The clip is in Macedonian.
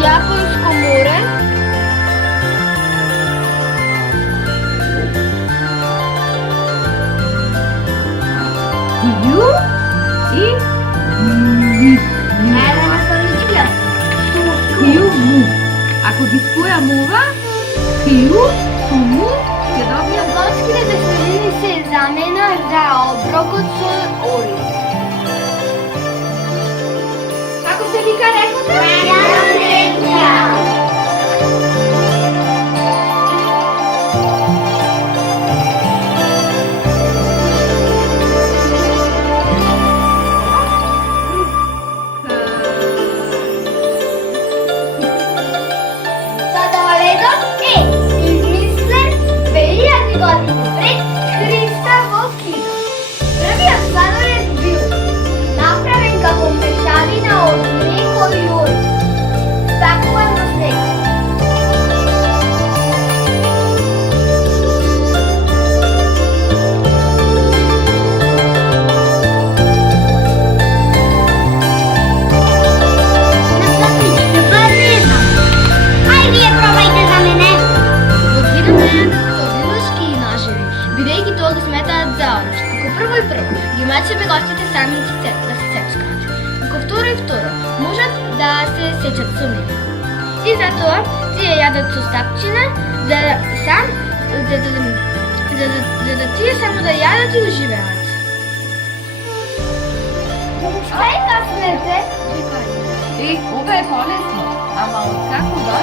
Японське море. Ю і Х'ю-му. Ако ги твоя мова, Х'ю, Му, ќе добија Јапонските десетини се замена за оброкот со оли. Како се вика реката? Сладоледот е измислен 2000 години пред Христа во Кина. Првиот сладолед бил направен како мешавина од млеко и оли, стакуван во снег. Бидејќи тоа го сметаат за ореш. Како прво и прво, ги мачеме гостите самите да се сечкаат. Како второ и второ, можат да се сечат со него. И затоа тие јадат со стапчина, за да тие само да јадат и уживаат. Што е каснете? Ова е полесно, ама од како да